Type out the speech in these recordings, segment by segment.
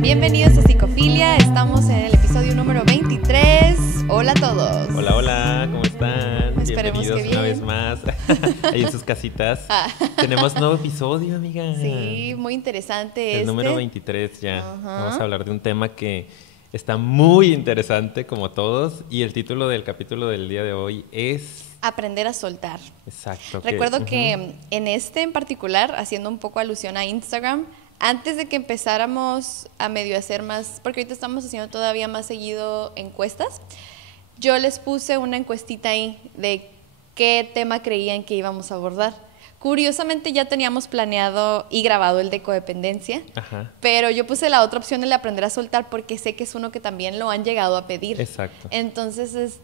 Bienvenidos a Psicofilia, estamos en el episodio número 23. Hola a todos. Hola, hola, ¿cómo están? Esperemos Bienvenidos que bien. una vez más ahí en sus casitas. Tenemos nuevo episodio, amiga. Sí, muy interesante. El número 23 ya. Ajá. Vamos a hablar de un tema que está muy interesante como todos, y el título del capítulo del día de hoy es... Aprender a soltar. Exacto. Recuerdo que en este en particular, haciendo un poco alusión a Instagram, antes de que empezáramos a medio hacer más, porque ahorita estamos haciendo todavía más seguido encuestas, yo les puse una encuestita ahí de qué tema creían que íbamos a abordar. Curiosamente ya teníamos planeado y grabado el de codependencia, Ajá. pero yo puse la otra opción, el de aprender a soltar, porque sé que es uno que también lo han llegado a pedir. Exacto. Entonces,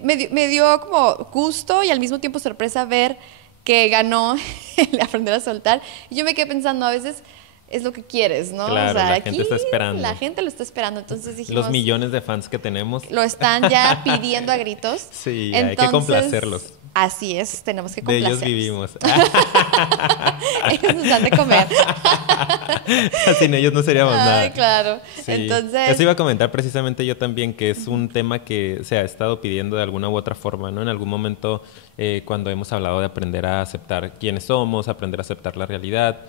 me dio como gusto y al mismo tiempo sorpresa ver que ganó el aprender a soltar. Y yo me quedé pensando, a veces es lo que quieres, ¿no? Claro, o sea, la gente está esperando. La gente lo está esperando, entonces dijimos... Los millones de fans que tenemos. Lo están ya pidiendo a gritos. Sí, entonces, hay que complacerlos. Así es, tenemos que De complacerlos. ellos vivimos. Ellos nos dan de comer. Sin ellos no seríamos nada. Ay, claro. Sí. Entonces... Eso iba a comentar precisamente yo también, que es un tema que se ha estado pidiendo de alguna u otra forma, ¿no? En algún momento, cuando hemos hablado de aprender a aceptar quiénes somos, aprender a aceptar la realidad,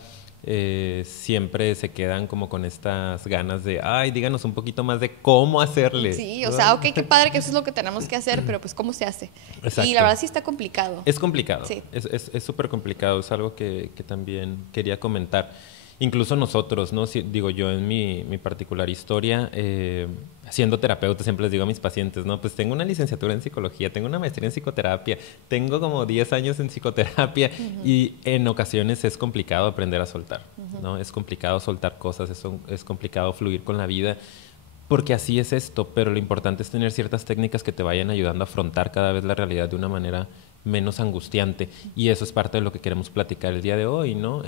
siempre se quedan como con estas ganas de, ay, díganos un poquito más de cómo hacerle. Sí, ¿no? o sea, ok, qué padre que eso es lo que tenemos que hacer, pero pues ¿cómo se hace? Exacto. Y la verdad sí está complicado. Es complicado, Sí. es súper complicado, es algo que también quería comentar. Incluso nosotros, ¿no? Si, digo yo, en mi particular historia, siendo terapeuta, siempre les digo a mis pacientes, ¿no? Pues tengo una licenciatura en psicología, tengo una maestría en psicoterapia, tengo como 10 años en psicoterapia, y en ocasiones es complicado aprender a soltar, ¿no? Es complicado soltar cosas, es complicado fluir con la vida, porque así es esto, pero lo importante es tener ciertas técnicas que te vayan ayudando a afrontar cada vez la realidad de una manera menos angustiante, y eso es parte de lo que queremos platicar el día de hoy, ¿no?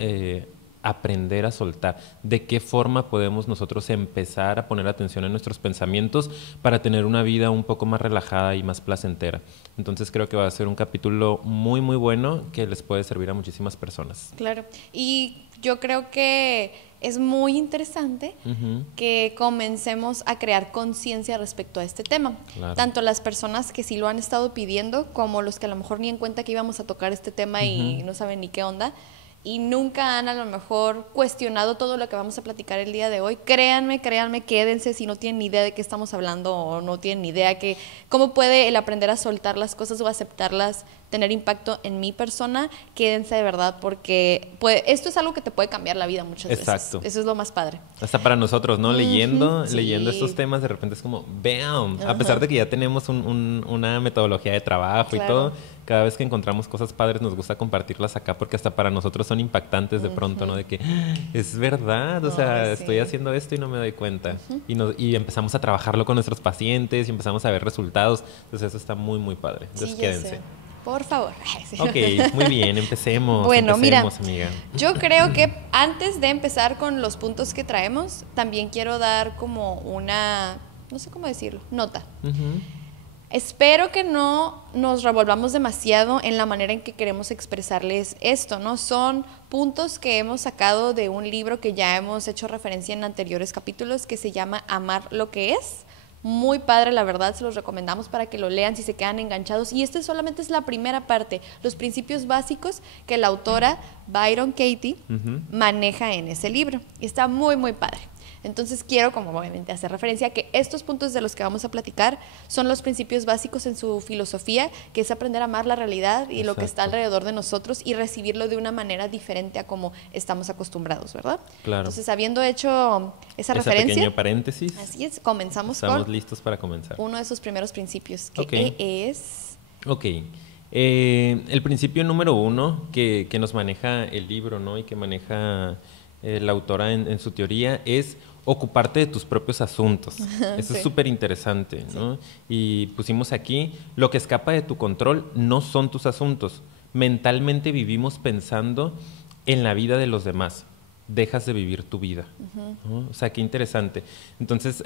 Aprender a soltar. ¿De qué forma podemos nosotros empezar a poner atención en nuestros pensamientos para tener una vida un poco más relajada y más placentera? Entonces creo que va a ser un capítulo muy, muy bueno que les puede servir a muchísimas personas. Claro. Y yo creo que es muy interesante que comencemos a crear conciencia respecto a este tema. Claro. Tanto las personas que sí lo han estado pidiendo, como los que a lo mejor ni en cuenta que íbamos a tocar este tema y no saben ni qué onda. Y nunca han a lo mejor cuestionado todo lo que vamos a platicar el día de hoy. Créanme, quédense si no tienen ni idea de qué estamos hablando o no tienen ni idea que cómo puede el aprender a soltar las cosas o aceptarlas tener impacto en mi persona. Quédense de verdad, porque esto es algo que te puede cambiar la vida muchas Exacto. veces. Eso es lo más padre. Hasta para nosotros, ¿no? Leyendo Sí. estos temas, de repente es como, ¡bam! A pesar de que ya tenemos una metodología de trabajo y todo, cada vez que encontramos cosas padres nos gusta compartirlas acá, porque hasta para nosotros son impactantes de pronto, ¿no? De que, es verdad, o sea, sí. estoy haciendo esto y no me doy cuenta. Y empezamos a trabajarlo con nuestros pacientes y empezamos a ver resultados. Entonces eso está muy, muy padre. Entonces Sí, ya quédense. sé. Por favor. Ok, muy bien, empecemos. Bueno, mira, amiga. yo creo que antes de empezar con los puntos que traemos, también quiero dar como una, no sé cómo decirlo, nota. Espero que no nos revolvamos demasiado en la manera en que queremos expresarles esto, ¿no? Son puntos que hemos sacado de un libro que ya hemos hecho referencia en anteriores capítulos, que se llama Amar lo que es. Muy padre, la verdad, se los recomendamos para que lo lean si se quedan enganchados. Y esta solamente es la primera parte, los principios básicos que la autora Byron Katie maneja en ese libro. Y está muy, muy padre. Entonces quiero, como obviamente, hacer referencia a que estos puntos de los que vamos a platicar son los principios básicos en su filosofía, que es aprender a amar la realidad y lo que está alrededor de nosotros y recibirlo de una manera diferente a como estamos acostumbrados, ¿verdad? Claro. Entonces, habiendo hecho esa referencia, pequeño paréntesis, así es, comenzamos estamos con listos para comenzar. uno de esos primeros principios, que es... Ok. El principio número 1 que nos maneja el libro, ¿no? Y que maneja la autora en su teoría es ocuparte de tus propios asuntos. Eso es súper interesante, ¿no? Y pusimos aquí, lo que escapa de tu control no son tus asuntos. Mentalmente vivimos pensando en la vida de los demás. dejas de vivir tu vida. ¿No? O sea, qué interesante. Entonces,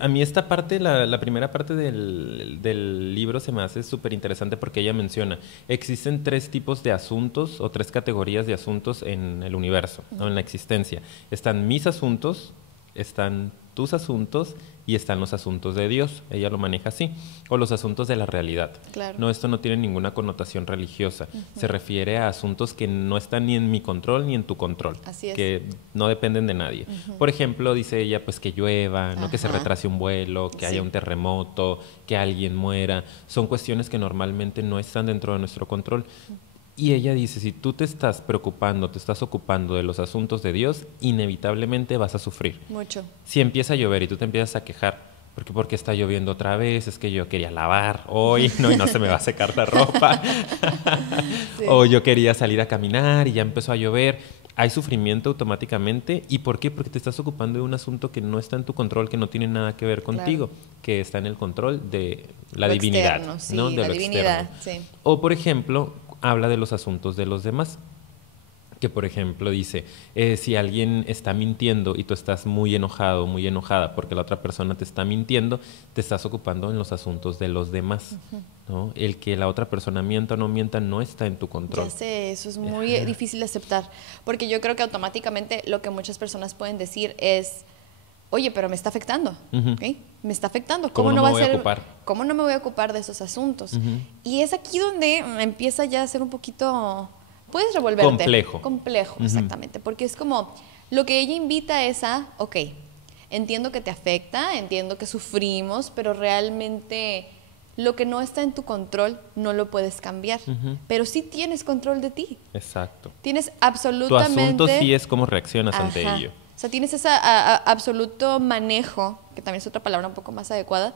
a mí esta parte, la primera parte del libro se me hace súper interesante porque ella menciona, existen 3 tipos de asuntos o 3 categorías de asuntos en el universo, ¿no? En la existencia. Están mis asuntos, están tus asuntos y están los asuntos de Dios. Ella lo maneja así. O los asuntos de la realidad. Claro. No, esto no tiene ninguna connotación religiosa. Se refiere a asuntos que no están ni en mi control ni en tu control. Así es. Que no dependen de nadie. Por ejemplo, dice ella, pues que llueva, ¿no? Que se retrase un vuelo, que haya un terremoto, que alguien muera. Son cuestiones que normalmente no están dentro de nuestro control. Y ella dice, si tú te estás preocupando, te estás ocupando de los asuntos de Dios, inevitablemente vas a sufrir. Mucho. Si empieza a llover y tú te empiezas a quejar, porque está lloviendo otra vez, es que yo quería lavar hoy, ¿no? Y no se me va a secar la ropa. Sí. O yo quería salir a caminar y ya empezó a llover. Hay sufrimiento automáticamente. ¿Y por qué? Porque te estás ocupando de un asunto que no está en tu control, que no tiene nada que ver contigo, que está en el control de la divinidad. Externo, sí, ¿no? De la lo divinidad, externo. sí. O, por ejemplo, habla de los asuntos de los demás. Que, por ejemplo, dice, si alguien está mintiendo y tú estás muy enojado, muy enojada porque la otra persona te está mintiendo, te estás ocupando en los asuntos de los demás. ¿No? El que la otra persona mienta o no mienta no está en tu control. Ya sé, eso es muy difícil de aceptar, porque yo creo que automáticamente lo que muchas personas pueden decir es, oye, pero me está afectando, ¿okay? Me está afectando. ¿Cómo no me voy a ocupar de esos asuntos? Y es aquí donde empieza ya a ser un poquito, puedes revolverte. Complejo, exactamente, porque es como, lo que ella invita es a, ok, entiendo que te afecta, entiendo que sufrimos, pero realmente lo que no está en tu control no lo puedes cambiar, pero sí tienes control de ti. Exacto. Tienes absolutamente... Tu asunto sí es cómo reaccionas ante ello. O sea, tienes ese absoluto manejo, que también es otra palabra un poco más adecuada,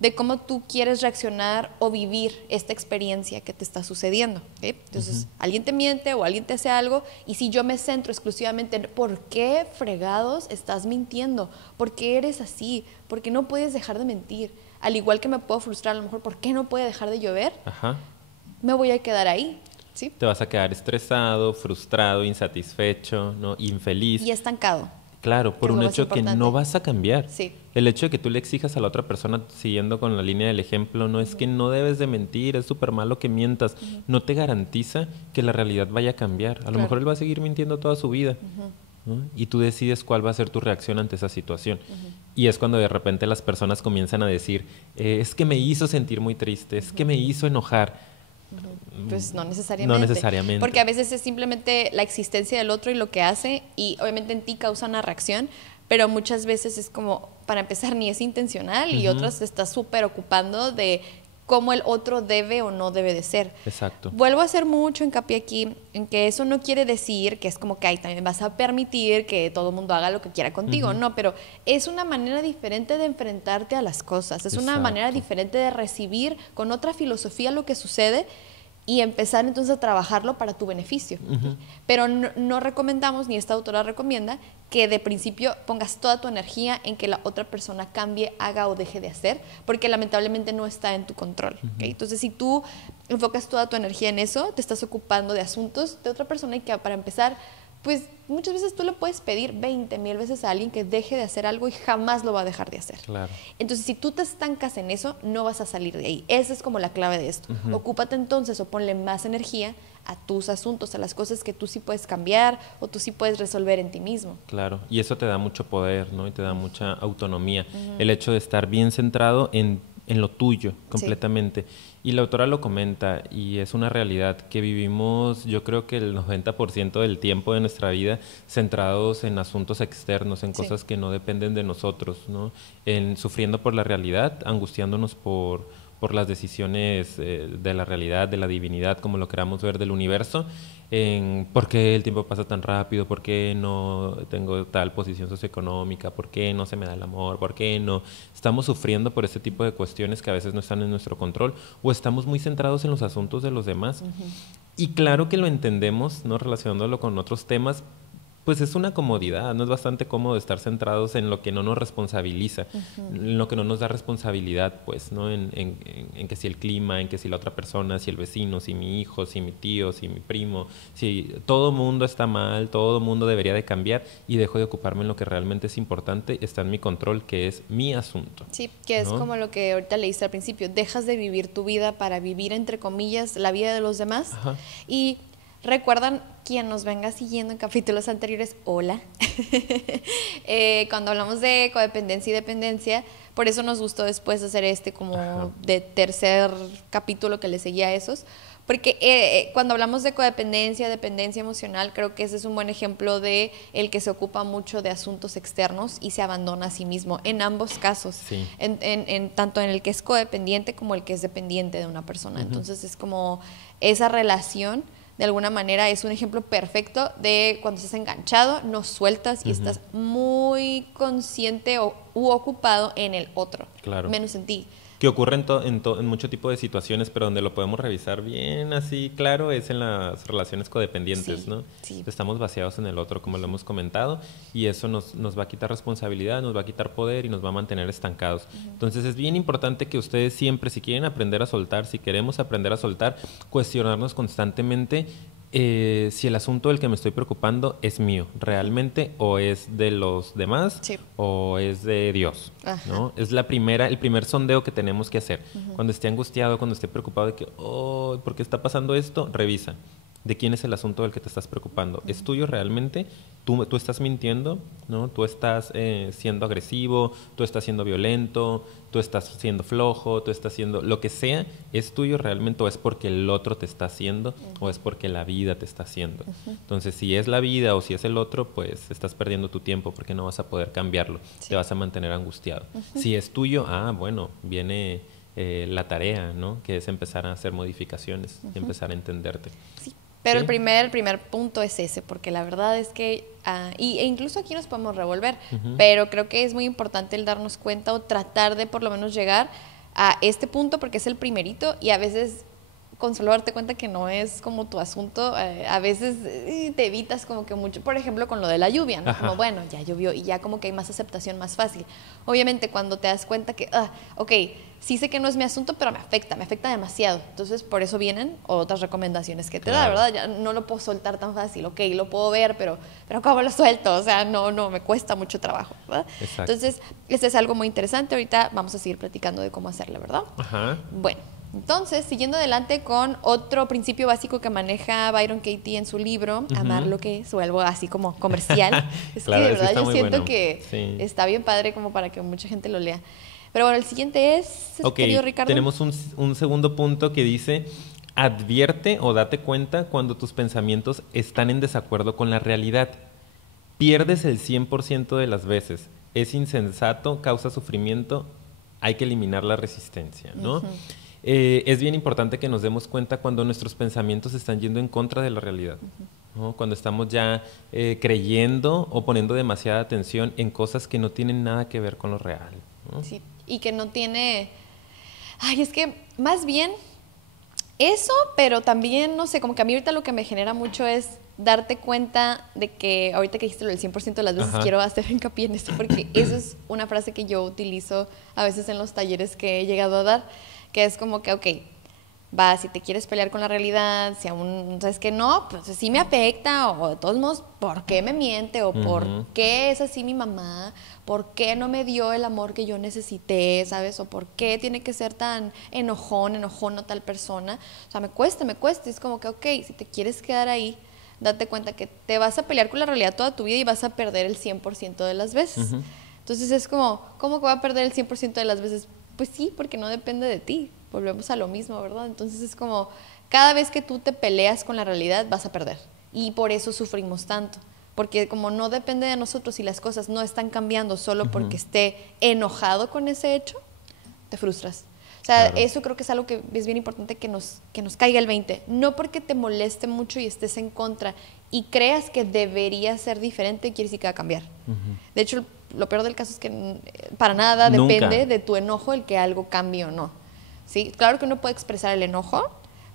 de cómo tú quieres reaccionar o vivir esta experiencia que te está sucediendo. ¿Okay? Entonces, alguien te miente o alguien te hace algo, y si yo me centro exclusivamente en ¿por qué fregados estás mintiendo? ¿Por qué eres así? ¿Por qué no puedes dejar de mentir? Al igual que me puedo frustrar, a lo mejor, ¿por qué no puede dejar de llover? Me voy a quedar ahí. ¿Sí? Te vas a quedar estresado, frustrado, insatisfecho, ¿no? Infeliz. Y estancado. Claro, por un hecho que no vas a cambiar. Sí. El hecho de que tú le exijas a la otra persona, siguiendo con la línea del ejemplo, no es que no debes de mentir, es súper malo que mientas. No te garantiza que la realidad vaya a cambiar. A lo mejor él va a seguir mintiendo toda su vida. ¿No? Y tú decides cuál va a ser tu reacción ante esa situación. Y es cuando de repente las personas comienzan a decir, es que me hizo sentir muy triste, es que me hizo enojar. Pues no necesariamente. No necesariamente. Porque a veces es simplemente la existencia del otro y lo que hace, y obviamente en ti causa una reacción, pero muchas veces es como, para empezar, ni es intencional, y otras te estás súper ocupando de cómo el otro debe o no debe de ser. Exacto. Vuelvo a hacer mucho hincapié aquí en que eso no quiere decir que es como que ahí también vas a permitir que todo el mundo haga lo que quiera contigo, no, pero es una manera diferente de enfrentarte a las cosas, es una manera diferente de recibir con otra filosofía lo que sucede y empezar entonces a trabajarlo para tu beneficio. Pero no recomendamos, ni esta autora recomienda, que de principio pongas toda tu energía en que la otra persona cambie, haga o deje de hacer, porque lamentablemente no está en tu control. ¿Okay? Entonces, si tú enfocas toda tu energía en eso, te estás ocupando de asuntos de otra persona, y que para empezar, pues muchas veces tú le puedes pedir 20,000 veces a alguien que deje de hacer algo y jamás lo va a dejar de hacer. Claro. Entonces, si tú te estancas en eso, no vas a salir de ahí. Esa es como la clave de esto. Ocúpate entonces, o ponle más energía a tus asuntos, a las cosas que tú sí puedes cambiar o tú sí puedes resolver en ti mismo. Claro, y eso te da mucho poder, ¿no? Y te da mucha autonomía. El hecho de estar bien centrado en lo tuyo completamente. Y la autora lo comenta, y es una realidad que vivimos, yo creo que el 90% del tiempo de nuestra vida centrados en asuntos externos, en cosas que no dependen de nosotros, ¿no? Sufriendo por la realidad, angustiándonos por las decisiones de la realidad, de la divinidad, como lo queramos ver, del universo, en por qué el tiempo pasa tan rápido, por qué no tengo tal posición socioeconómica, por qué no se me da el amor, por qué no. Estamos sufriendo por este tipo de cuestiones que a veces no están en nuestro control, o estamos muy centrados en los asuntos de los demás. Y claro que lo entendemos, ¿no? Relacionándolo con otros temas, pues es una comodidad, ¿no? Es bastante cómodo estar centrados en lo que no nos responsabiliza, en lo que no nos da responsabilidad, pues, ¿no? En que si el clima, en que si la otra persona, si el vecino, si mi hijo, si mi tío, si mi primo, si todo mundo está mal, todo mundo debería de cambiar y dejo de ocuparme en lo que realmente es importante, está en mi control, que es mi asunto. Sí, que es, ¿no?, como lo que ahorita leíste al principio, dejas de vivir tu vida para vivir, entre comillas, la vida de los demás. Ajá. Y recuerdan, quien nos venga siguiendo en capítulos anteriores, hola, cuando hablamos de codependencia y dependencia, por eso nos gustó después hacer como Ajá. de tercer capítulo que le seguía a esos, porque cuando hablamos de codependencia, dependencia emocional, creo que ese es un buen ejemplo de el que se ocupa mucho de asuntos externos y se abandona a sí mismo, en ambos casos, sí. Tanto en el que es codependiente como el que es dependiente de una persona. Uh-huh. Entonces es como esa relación, de alguna manera es un ejemplo perfecto de cuando estás enganchado, no sueltas y uh-huh. estás muy consciente u ocupado en el otro, claro. menos en ti. Que ocurre en mucho tipo de situaciones, pero donde lo podemos revisar bien así claro es en las relaciones codependientes, sí, ¿no? Sí. Estamos vaciados en el otro, como lo hemos comentado, y eso nos va a quitar responsabilidad, nos va a quitar poder y nos va a mantener estancados. Uh-huh. Entonces es bien importante que ustedes siempre, si quieren aprender a soltar, si queremos aprender a soltar, cuestionarnos constantemente si el asunto del que me estoy preocupando es mío realmente o es de los demás sí. o es de Dios, ¿no? Es el primer sondeo que tenemos que hacer. Uh-huh. Cuando esté angustiado, cuando esté preocupado de que, ¿por qué está pasando esto? Revisa. ¿De quién es el asunto del que te estás preocupando? Uh-huh. ¿Es tuyo realmente? ¿Tú estás mintiendo? ¿No? ¿Tú estás siendo agresivo? ¿Tú estás siendo violento? ¿Tú estás siendo flojo? ¿Tú estás siendo lo que sea? ¿Es tuyo realmente o es porque el otro te está haciendo? Uh-huh. ¿O es porque la vida te está haciendo? Uh-huh. Entonces, si es la vida o si es el otro, pues estás perdiendo tu tiempo porque no vas a poder cambiarlo. Sí. Te vas a mantener angustiado. Uh-huh. Si es tuyo, bueno, viene la tarea, ¿no? Que es empezar a hacer modificaciones uh-huh. y empezar a entenderte. Sí. Pero ¿sí? el primer punto es ese, porque la verdad es que, e incluso aquí nos podemos revolver, uh-huh. pero creo que es muy importante el darnos cuenta o tratar de por lo menos llegar a este punto, porque es el primerito, y a veces con solo darte cuenta que no es como tu asunto, a veces te evitas como que mucho, por ejemplo con lo de la lluvia, ¿no? Como bueno, ya llovió y ya como que hay más aceptación más fácil. Obviamente cuando te das cuenta que, ok, sí sé que no es mi asunto, pero me afecta demasiado. Entonces por eso vienen otras recomendaciones que te da, ¿verdad? Ya no lo puedo soltar tan fácil, ok, lo puedo ver, pero ¿cómo lo suelto? O sea, no, me cuesta mucho trabajo, ¿verdad? Exacto. Entonces, este es algo muy interesante. Ahorita vamos a seguir platicando de cómo hacerlo, ¿verdad? Ajá. Bueno. Entonces, siguiendo adelante con otro principio básico que maneja Byron Katie en su libro, uh-huh. Amar lo que es, o algo así como comercial. Es claro, que de verdad yo siento bueno. Que sí. está bien padre como para que mucha gente lo lea. Pero bueno, el siguiente es, querido Ricardo. Tenemos un segundo punto que dice, advierte o date cuenta cuando tus pensamientos están en desacuerdo con la realidad. Pierdes el 100% de las veces. Es insensato, causa sufrimiento, hay que eliminar la resistencia, ¿no? Uh-huh. Es bien importante que nos demos cuenta cuando nuestros pensamientos están yendo en contra de la realidad, ¿no? Cuando estamos ya creyendo o poniendo demasiada atención en cosas que no tienen nada que ver con lo real, ¿no? Sí, y que no tiene... es que más bien eso, pero también, no sé, como que a mí ahorita lo que me genera mucho es darte cuenta de que, ahorita que dijiste lo del 100% de las veces, quiero hacer hincapié en esto, porque eso es una frase que yo utilizo a veces en los talleres que he llegado a dar, que es como que, ok, si te quieres pelear con la realidad, si aún sabes que no, pues sí me afecta, o de todos modos, ¿por qué me miente? O ¿por qué es así mi mamá? ¿Por qué no me dio el amor que yo necesité? ¿Sabes? O ¿por qué tiene que ser tan enojona tal persona? O sea, me cuesta, es como que, ok, si te quieres quedar ahí, date cuenta que te vas a pelear con la realidad toda tu vida y vas a perder el 100% de las veces. Entonces es como, ¿cómo que va a perder el 100% de las veces? Pues sí, porque no depende de ti. Volvemos a lo mismo, ¿verdad? Entonces es como, cada vez que tú te peleas con la realidad, vas a perder. Y por eso sufrimos tanto. Porque como no depende de nosotros y las cosas no están cambiando solo porque esté enojado con ese hecho, te frustras. O sea, eso creo que es algo que es bien importante que nos caiga el 20. No porque te moleste mucho y estés en contra y creas que debería ser diferente, quiere decir que va a cambiar. De hecho, lo peor del caso es que para nada depende de tu enojo el que algo cambie o no. ¿Sí? Claro que uno puede expresar el enojo,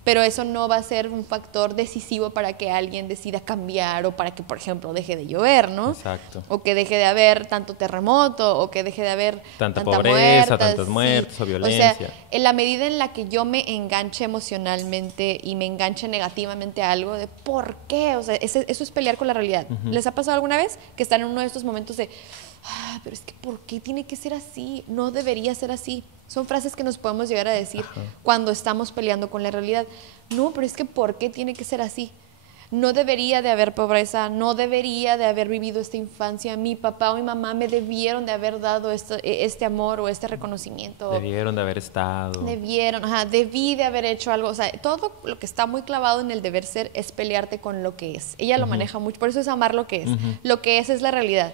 pero eso no va a ser un factor decisivo para que alguien decida cambiar o para que, por ejemplo, deje de llover, ¿no? Exacto. O que deje de haber tanto terremoto o que deje de haber tanta muerta, pobreza, tantas muertes sí. o violencia. O sea, en la medida en la que yo me enganche emocionalmente y me enganche negativamente a algo de ¿por qué? O sea, eso es pelear con la realidad. ¿Les ha pasado alguna vez que están en uno de estos momentos de pero es que ¿por qué tiene que ser así? No debería ser así. Son frases que nos podemos llegar a decir cuando estamos peleando con la realidad. No, pero es que ¿por qué tiene que ser así? No debería de haber pobreza, no debería de haber vivido esta infancia. Mi papá o mi mamá me debieron de haber dado este amor o este reconocimiento. Debieron de haber estado. Debí de haber hecho algo. O sea, todo lo que está muy clavado en el deber ser es pelearte con lo que es. Ella lo maneja mucho, por eso es amar lo que es. Lo que es la realidad.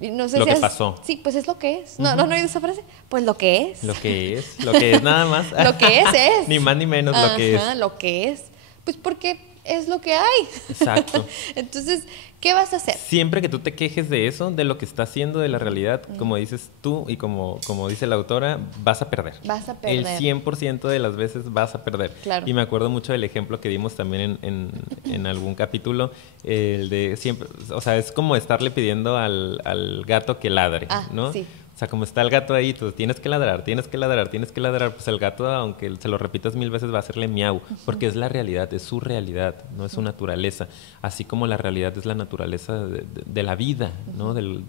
No sé lo si que pasó. Sí, pues es lo que es. ¿No has oído esa frase? Pues lo que es. Lo que es nada más. Lo que es. Ni más ni menos lo que es. Lo que es. Pues porque es lo que hay. Exacto. Entonces, ¿qué vas a hacer? Siempre que tú te quejes de eso, de lo que está haciendo, de la realidad, como dices tú y como dice la autora, vas a perder. Vas a perder. El 100% de las veces vas a perder. Claro. Y me acuerdo mucho del ejemplo que dimos también en algún capítulo, el de siempre, o sea, es como estarle pidiendo al gato que ladre, ¿no? Sí. O sea, como está el gato ahí, tú tienes que ladrar, tienes que ladrar, tienes que ladrar. Pues el gato, aunque se lo repitas 1000 veces, va a hacerle miau, porque es la realidad, es su realidad, no es su naturaleza. Así como la realidad es la naturaleza de la vida, ¿no? Del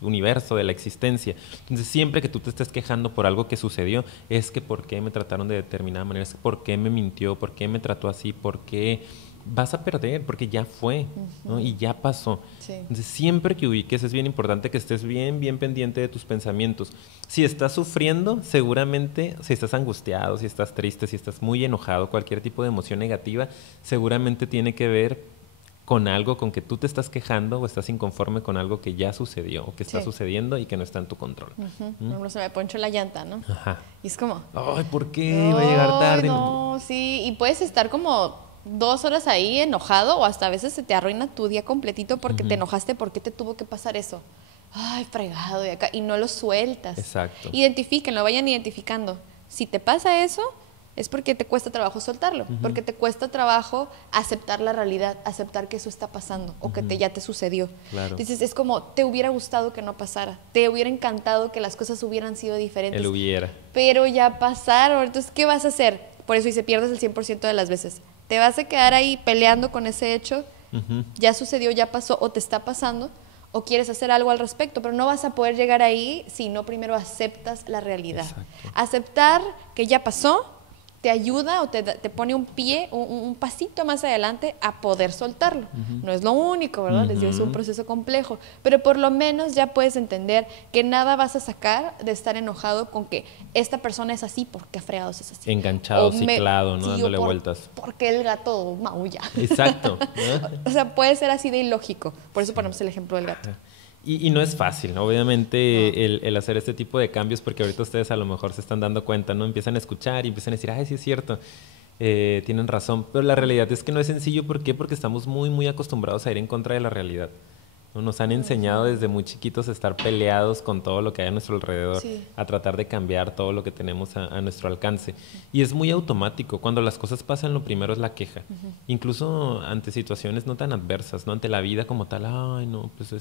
universo, de la existencia. Entonces, siempre que tú te estés quejando por algo que sucedió, es que por qué me trataron de determinada manera, es que por qué me mintió, por qué me trató así, por qué... Vas a perder porque ya fue, ¿no? Y ya pasó. Sí. Entonces, siempre que ubiques es bien importante que estés bien pendiente de tus pensamientos. Si estás sufriendo, seguramente, si estás angustiado, si estás triste, si estás muy enojado, cualquier tipo de emoción negativa, seguramente tiene que ver con algo, con que tú te estás quejando o estás inconforme con algo que ya sucedió o que está sucediendo y que no está en tu control. No, se me ponchó la llanta, ¿no? Ajá. Y es como... Ay, ¿por qué? Va a llegar tarde. No, sí. Y puedes estar como 2 horas ahí enojado o hasta a veces se te arruina tu día completito porque te enojaste, porque te tuvo que pasar eso. Ay, fregado de acá. Y no lo sueltas. Exacto. Identifíquenlo, vayan identificando. Si te pasa eso, es porque te cuesta trabajo soltarlo, porque te cuesta trabajo aceptar la realidad, aceptar que eso está pasando o que ya te sucedió. Claro. Entonces es como, te hubiera gustado que no pasara, te hubiera encantado que las cosas hubieran sido diferentes. Él hubiera. Pero ya pasaron, entonces, ¿qué vas a hacer? Por eso dice, pierdes el 100% de las veces. Te vas a quedar ahí peleando con ese hecho, ya sucedió, ya pasó o te está pasando, o quieres hacer algo al respecto, pero no vas a poder llegar ahí si no primero aceptas la realidad. Exacto. Aceptar que ya pasó te ayuda o te pone un pie, un pasito más adelante a poder soltarlo. No es lo único, ¿verdad? Les digo, es un proceso complejo, pero por lo menos ya puedes entender que nada vas a sacar de estar enojado con que esta persona es así, porque fregados es así. Enganchado, ciclado, ¿no? Dándole vueltas. Porque el gato maulla. Exacto, ¿no? O sea, puede ser así de ilógico. Por eso ponemos el ejemplo del gato. Y no es fácil, ¿no? Obviamente, el hacer este tipo de cambios, porque ahorita ustedes a lo mejor se están dando cuenta, ¿no? Empiezan a escuchar y empiezan a decir, ay, sí es cierto, tienen razón. Pero la realidad es que no es sencillo. ¿Por qué? Porque estamos muy acostumbrados a ir en contra de la realidad, ¿no? Nos han enseñado desde muy chiquitos a estar peleados con todo lo que hay a nuestro alrededor, a tratar de cambiar todo lo que tenemos a nuestro alcance. Y es muy automático. Cuando las cosas pasan, lo primero es la queja. Incluso ante situaciones no tan adversas, ¿no? Ante la vida como tal, ay, no, pues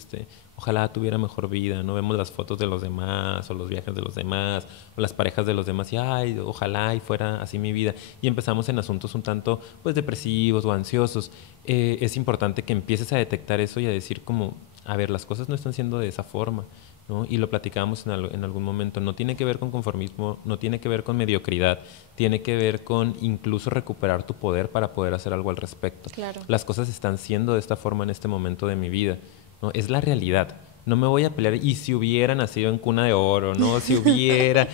ojalá tuviera mejor vida, ¿no? Vemos las fotos de los demás, o los viajes de los demás, o las parejas de los demás, y ay, ojalá y fuera así mi vida. Y empezamos en asuntos un tanto, pues, depresivos o ansiosos. Es importante que empieces a detectar eso y a decir como, a ver, las cosas no están siendo de esa forma, ¿no? Y lo platicábamos en algún momento. No tiene que ver con conformismo, no tiene que ver con mediocridad, tiene que ver con incluso recuperar tu poder para poder hacer algo al respecto. Claro. Las cosas están siendo de esta forma en este momento de mi vida, ¿no? Es la realidad. No me voy a pelear, y si hubiera nacido en cuna de oro, ¿no? Si hubiera,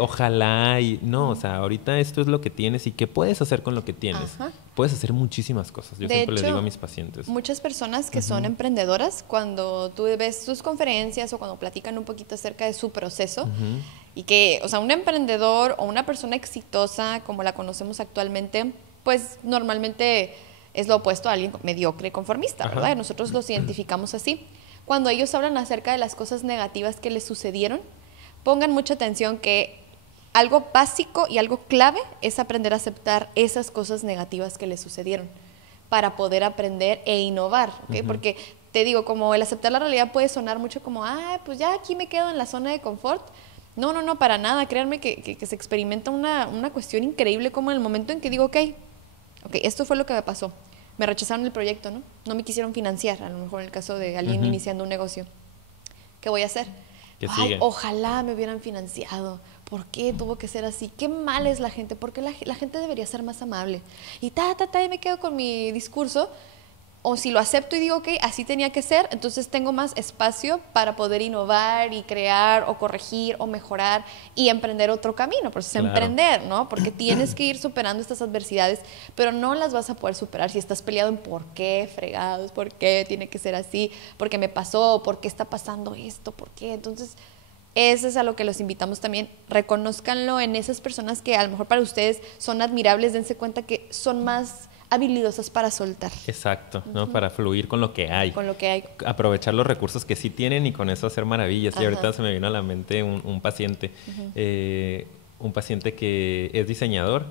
ojalá, y no, o sea, ahorita esto es lo que tienes, y ¿qué puedes hacer con lo que tienes? Puedes hacer muchísimas cosas. Yo siempre les digo a mis pacientes. Muchas personas que son emprendedoras, cuando tú ves sus conferencias o cuando platican un poquito acerca de su proceso, y que, o sea, un emprendedor o una persona exitosa, como la conocemos actualmente, pues normalmente es lo opuesto a alguien mediocre y conformista, ¿verdad? Nosotros los identificamos así. Cuando ellos hablan acerca de las cosas negativas que les sucedieron, pongan mucha atención que algo básico y algo clave es aprender a aceptar esas cosas negativas que le sucedieron para poder aprender e innovar, ¿okay? Porque te digo, como el aceptar la realidad puede sonar mucho como, pues ya aquí me quedo en la zona de confort. No, para nada. Créanme que se experimenta una cuestión increíble como en el momento en que digo, ok, esto fue lo que me pasó. Me rechazaron el proyecto, ¿no? No me quisieron financiar, a lo mejor en el caso de alguien iniciando un negocio. ¿Qué voy a hacer? Ojalá me hubieran financiado. ¿Por qué tuvo que ser así? Qué mal es la gente. ¿Por qué la gente debería ser más amable? Y y me quedo con mi discurso. O si lo acepto y digo, ok, así tenía que ser, entonces tengo más espacio para poder innovar y crear o corregir o mejorar y emprender otro camino. Por eso es emprender, ¿no? Porque tienes que ir superando estas adversidades, pero no las vas a poder superar si estás peleado en por qué, fregados, por qué tiene que ser así, por qué me pasó, por qué está pasando esto, por qué. Entonces, eso es a lo que los invitamos también. Reconózcanlo en esas personas que a lo mejor para ustedes son admirables, dense cuenta que son más habilidosas para soltar. Exacto, ¿no? Para fluir con lo que hay. Con lo que hay. Aprovechar los recursos que sí tienen y con eso hacer maravillas. Y ahorita se me vino a la mente un paciente que es diseñador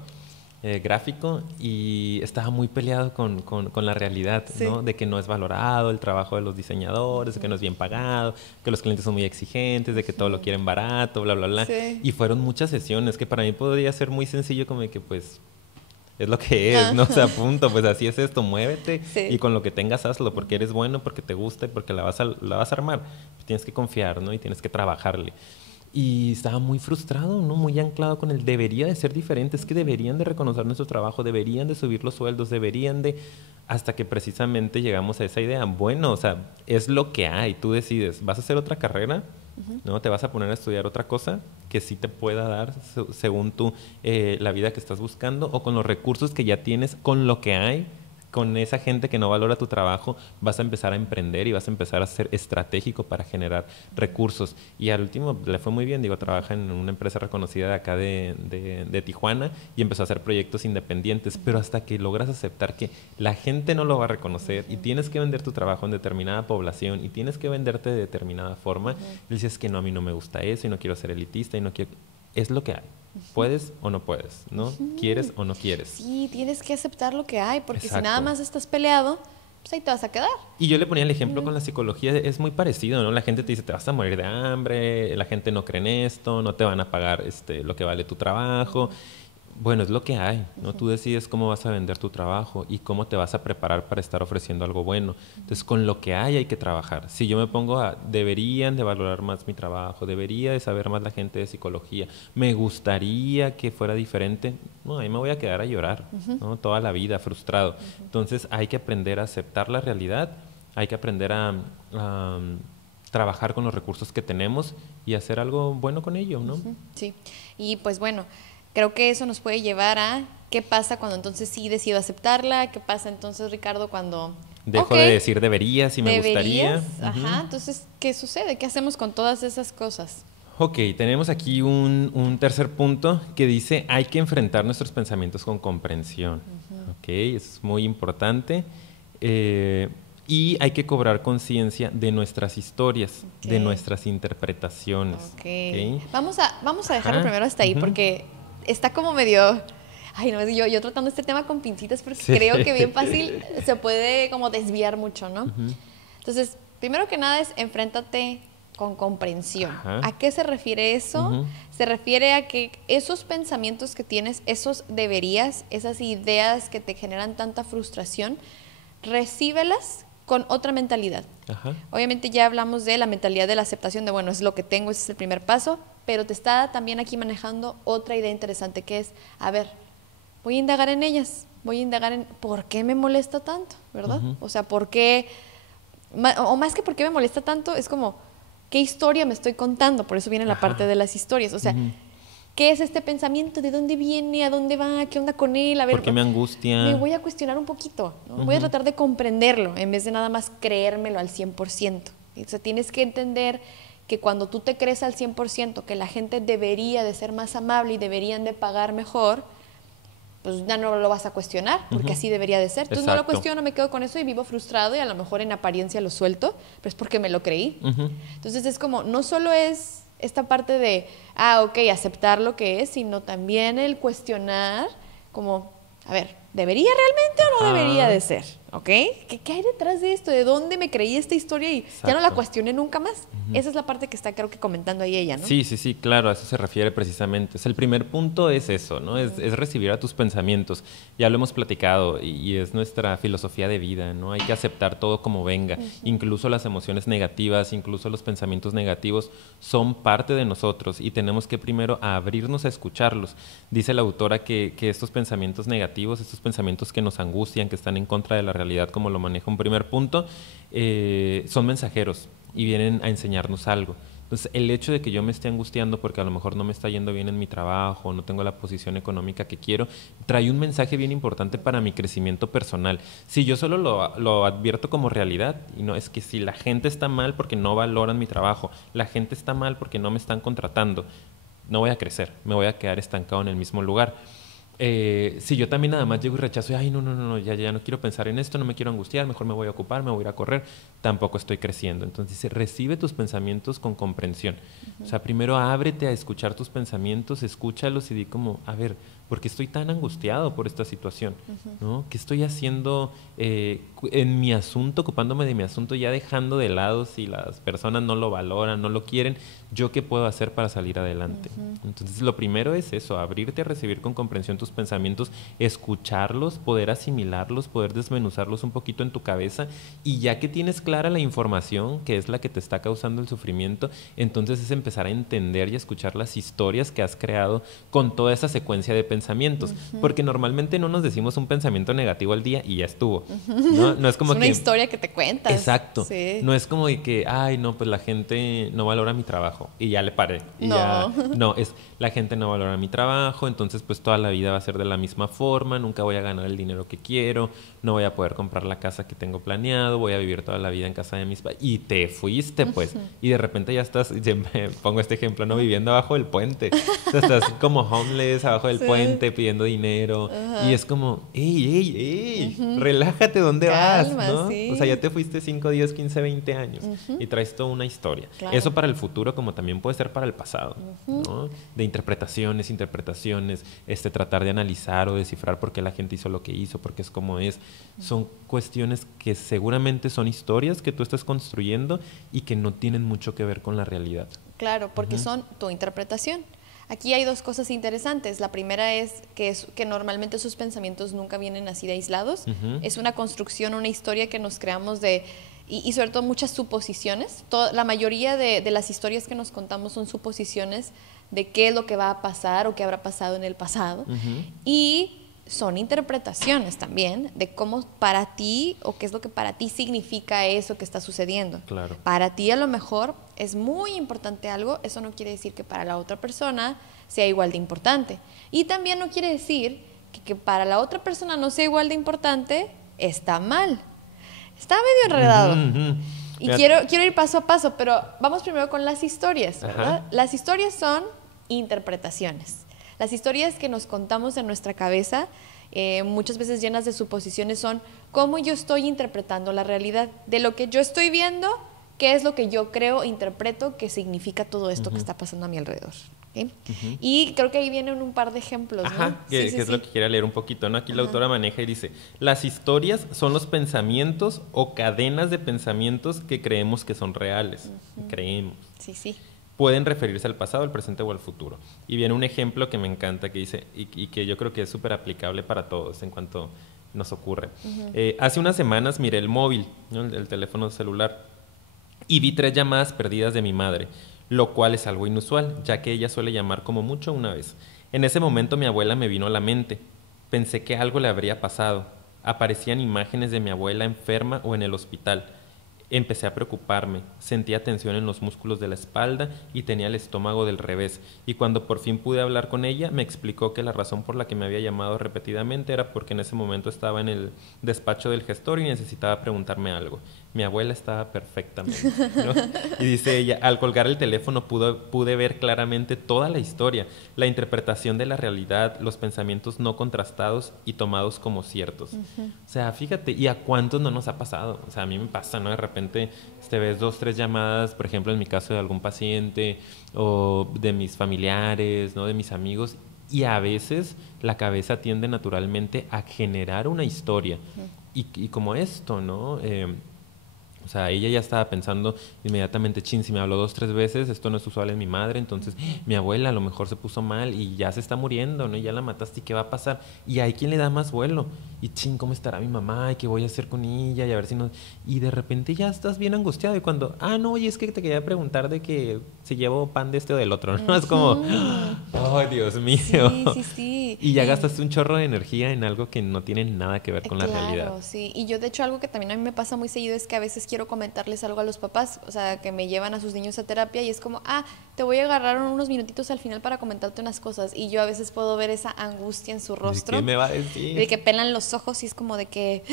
gráfico y estaba muy peleado con la realidad, ¿no? De que no es valorado el trabajo de los diseñadores, de que no es bien pagado, que los clientes son muy exigentes, de que todo lo quieren barato, bla, bla, bla. Y fueron muchas sesiones que para mí podría ser muy sencillo como de que pues es lo que es, ¿no? O sea, punto, pues así es esto, muévete y con lo que tengas hazlo, porque eres bueno, porque te gusta y porque la vas a armar. Tienes que confiar, ¿no? Y tienes que trabajarle. Y estaba muy frustrado, ¿no? Muy anclado con el debería de ser diferente, es que deberían de reconocer nuestro trabajo, deberían de subir los sueldos, deberían de... Hasta que precisamente llegamos a esa idea, bueno, o sea, es lo que hay, tú decides, ¿vas a hacer otra carrera? ¿No? Te vas a poner a estudiar otra cosa que sí te pueda dar según tú la vida que estás buscando o con los recursos que ya tienes, con lo que hay, con esa gente que no valora tu trabajo, vas a empezar a emprender y vas a empezar a ser estratégico para generar recursos. Y al último le fue muy bien, digo, trabaja en una empresa reconocida de acá de Tijuana y empezó a hacer proyectos independientes, pero hasta que logras aceptar que la gente no lo va a reconocer y tienes que vender tu trabajo en determinada población y tienes que venderte de determinada forma, dices que no, a mí no me gusta eso y no quiero ser elitista y no quiero... Es lo que hay. ¿Puedes o no puedes? ¿No? ¿Quieres o no quieres? Sí, tienes que aceptar lo que hay, porque si nada más estás peleado, pues ahí te vas a quedar. Y yo le ponía el ejemplo con la psicología, es muy parecido, ¿no? La gente te dice, te vas a morir de hambre, la gente no cree en esto, no te van a pagar lo que vale tu trabajo. Bueno, es lo que hay, ¿no? Tú decides cómo vas a vender tu trabajo y cómo te vas a preparar para estar ofreciendo algo bueno. Entonces, con lo que hay que trabajar. Si yo me pongo deberían de valorar más mi trabajo, debería de saber más la gente de psicología, me gustaría que fuera diferente, no, ahí me voy a quedar a llorar, ¿no? Toda la vida frustrado. Entonces, hay que aprender a aceptar la realidad, hay que aprender a trabajar con los recursos que tenemos y hacer algo bueno con ello, ¿no? Sí, y pues bueno, creo que eso nos puede llevar a qué pasa cuando entonces sí decido aceptarla, qué pasa entonces, Ricardo, cuando... Dejo de decir deberías y me gustaría. Ajá, entonces, ¿qué sucede? ¿Qué hacemos con todas esas cosas? Ok, tenemos aquí un tercer punto que dice hay que enfrentar nuestros pensamientos con comprensión. Ok, eso es muy importante. Y hay que cobrar conciencia de nuestras historias, de nuestras interpretaciones. Okay. Vamos a dejarlo primero hasta ahí porque... Está como medio... Ay, no, yo tratando este tema con pincitas porque creo que bien fácil se puede como desviar mucho, ¿no? Entonces, primero que nada es enfréntate con comprensión. ¿A qué se refiere eso? Se refiere a que esos pensamientos que tienes, esos deberías, esas ideas que te generan tanta frustración, recíbelas con otra mentalidad. Obviamente ya hablamos de la mentalidad de la aceptación de, bueno, es lo que tengo, ese es el primer paso, pero te está también aquí manejando otra idea interesante que es, a ver, voy a indagar en ellas, voy a indagar en por qué me molesta tanto, ¿verdad? O sea, por qué, o más que por qué me molesta tanto, es como, ¿qué historia me estoy contando? Por eso viene la parte de las historias, o sea, ¿qué es este pensamiento? ¿De dónde viene? ¿A dónde va? ¿Qué onda con él? A ver, ¿por qué me angustia? Me voy a cuestionar un poquito, ¿no? Voy a tratar de comprenderlo en vez de nada más creérmelo al 100%. O sea, tienes que entender que cuando tú te crees al 100% que la gente debería de ser más amable y deberían de pagar mejor, pues ya no lo vas a cuestionar, porque así debería de ser. Entonces no lo cuestiono, me quedo con eso y vivo frustrado y a lo mejor en apariencia lo suelto, pero es porque me lo creí. Entonces es como, no solo es esta parte de, ok, aceptar lo que es, sino también el cuestionar como, a ver, ¿debería realmente o no debería de ser? ¿Ok? ¿Qué hay detrás de esto? ¿De dónde me creí esta historia y ya no la cuestioné nunca más? Esa es la parte que está, creo que comentando ahí ella, ¿no? Sí, sí, sí, claro, a eso se refiere precisamente. El primer punto es eso, ¿no? Es recibir a tus pensamientos. Ya lo hemos platicado y es nuestra filosofía de vida, ¿no? Hay que aceptar todo como venga. Incluso las emociones negativas, incluso los pensamientos negativos son parte de nosotros y tenemos que primero abrirnos a escucharlos. Dice la autora que estos pensamientos negativos, estos pensamientos que nos angustian, que están en contra de la realidad, como lo maneja un primer punto, son mensajeros y vienen a enseñarnos algo. Entonces, el hecho de que yo me esté angustiando porque a lo mejor no me está yendo bien en mi trabajo, no tengo la posición económica que quiero, trae un mensaje bien importante para mi crecimiento personal. Si yo solo lo advierto como realidad, y no es que si la gente está mal porque no valoran mi trabajo, la gente está mal porque no me están contratando, no voy a crecer, me voy a quedar estancado en el mismo lugar. Si yo también nada más llego y rechazo y, ay, no, ya no quiero pensar en esto, no me quiero angustiar, mejor me voy a ocupar, me voy a ir a correr, tampoco estoy creciendo. Entonces dice, recibe tus pensamientos con comprensión. O sea, primero ábrete a escuchar tus pensamientos, escúchalos y di como, a ver, ¿por qué estoy tan angustiado por esta situación? ¿No? ¿Qué estoy haciendo en mi asunto, ocupándome de mi asunto, ya dejando de lado si las personas no lo valoran, no lo quieren? ¿Yo qué puedo hacer para salir adelante? Entonces, lo primero es eso, abrirte a recibir con comprensión tus pensamientos, escucharlos, poder asimilarlos, poder desmenuzarlos un poquito en tu cabeza, y ya que tienes clara la información que es la que te está causando el sufrimiento, entonces es empezar a entender y a escuchar las historias que has creado con toda esa secuencia de pensamientos, porque normalmente no nos decimos un pensamiento negativo al día y ya estuvo, ¿no? No es como es una historia que te cuentas. Exacto. Sí. No es como de que, ay, no, pues la gente no valora mi trabajo y ya le paré. Y ya, no, es la gente no valora mi trabajo, entonces pues toda la vida va a ser de la misma forma, nunca voy a ganar el dinero que quiero, no voy a poder comprar la casa que tengo planeado, voy a vivir toda la vida en casa de mis padres. Y te fuiste, pues. Y de repente ya estás, pongo este ejemplo, ¿no? Viviendo abajo del puente. O sea, estás como homeless abajo del puente pidiendo dinero. Y es como, ey, relájate, ¿dónde vas? ¿No? Sí. O sea, ya te fuiste 5, 10, 15, 20 años y traes toda una historia. Claro. Eso para el futuro como también puede ser para el pasado, ¿no? De interpretaciones, tratar de analizar o descifrar por qué la gente hizo lo que hizo, por qué es como es. Son cuestiones que seguramente son historias que tú estás construyendo y que no tienen mucho que ver con la realidad. Claro, porque son tu interpretación. Aquí hay dos cosas interesantes. La primera es que normalmente esos pensamientos nunca vienen así de aislados. Es una construcción, una historia que nos creamos y sobre todo muchas suposiciones. La mayoría de las historias que nos contamos son suposiciones de qué es lo que va a pasar o qué habrá pasado en el pasado. Y son interpretaciones también de cómo para ti o qué es lo que para ti significa eso que está sucediendo. Claro. Para ti a lo mejor es muy importante algo, eso no quiere decir que para la otra persona sea igual de importante. Y también no quiere decir que para la otra persona no sea igual de importante, está mal. Está medio enredado. Y quiero ir paso a paso, pero vamos primero con las historias, ¿verdad? Las historias son interpretaciones. Las historias que nos contamos en nuestra cabeza, muchas veces llenas de suposiciones, son cómo yo estoy interpretando la realidad. De lo que yo estoy viendo, qué es lo que yo creo, interpreto, que significa todo esto que está pasando a mi alrededor. ¿Okay? Y creo que ahí vienen un par de ejemplos, ¿no? Que es lo que quería leer un poquito, ¿no? Aquí la autora maneja y dice, las historias son los pensamientos o cadenas de pensamientos que creemos que son reales. Creemos. Sí. Pueden referirse al pasado, al presente o al futuro. Y viene un ejemplo que me encanta, que dice, y que yo creo que es súper aplicable para todos en cuanto nos ocurre. Hace unas semanas miré el móvil, ¿no? el teléfono celular, y vi 3 llamadas perdidas de mi madre, lo cual es algo inusual, ya que ella suele llamar como mucho una vez. En ese momento mi abuela me vino a la mente. Pensé que algo le habría pasado. Aparecían imágenes de mi abuela enferma o en el hospital. Empecé a preocuparme, sentía tensión en los músculos de la espalda y tenía el estómago del revés, y cuando por fin pude hablar con ella, me explicó que la razón por la que me había llamado repetidamente era porque en ese momento estaba en el despacho del gestor y necesitaba preguntarme algo. mi abuela estaba perfectamente, ¿no? Y dice ella, al colgar el teléfono pude ver claramente toda la historia, la interpretación de la realidad, los pensamientos no contrastados y tomados como ciertos. O sea, fíjate, ¿y a cuántos no nos ha pasado? O sea, a mí me pasa, ¿no? De repente te ves 2, 3 llamadas, por ejemplo, en mi caso de algún paciente o de mis familiares, ¿no? De mis amigos, y a veces la cabeza tiende naturalmente a generar una historia. Y como esto, ¿no? O sea, ella ya estaba pensando inmediatamente, chin, si me habló 2, 3 veces, esto no es usual en mi madre, entonces mi abuela a lo mejor se puso mal y ya se está muriendo, ¿no? Y ya la mataste, ¿y qué va a pasar? Y hay quien le da más vuelo. Y chin, ¿cómo estará mi mamá? ¿Y qué voy a hacer con ella? Y a ver si no... Y de repente ya estás bien angustiado y cuando, no, oye, es que te quería preguntar de que si llevo pan de este o del otro, ¿no? Es como, ¡ay, Dios mío! Sí. Y ya gastaste un chorro de energía en algo que no tiene nada que ver con la realidad. Claro, sí. Y yo, de hecho, algo que también a mí me pasa muy seguido es que a veces quiero comentarles algo a los papás, o sea, que me llevan a sus niños a terapia y es como, te voy a agarrar unos minutitos al final para comentarte unas cosas. Y yo a veces puedo ver esa angustia en su rostro. ¿Qué me va a decir? De que pelan los ojos y es como de que,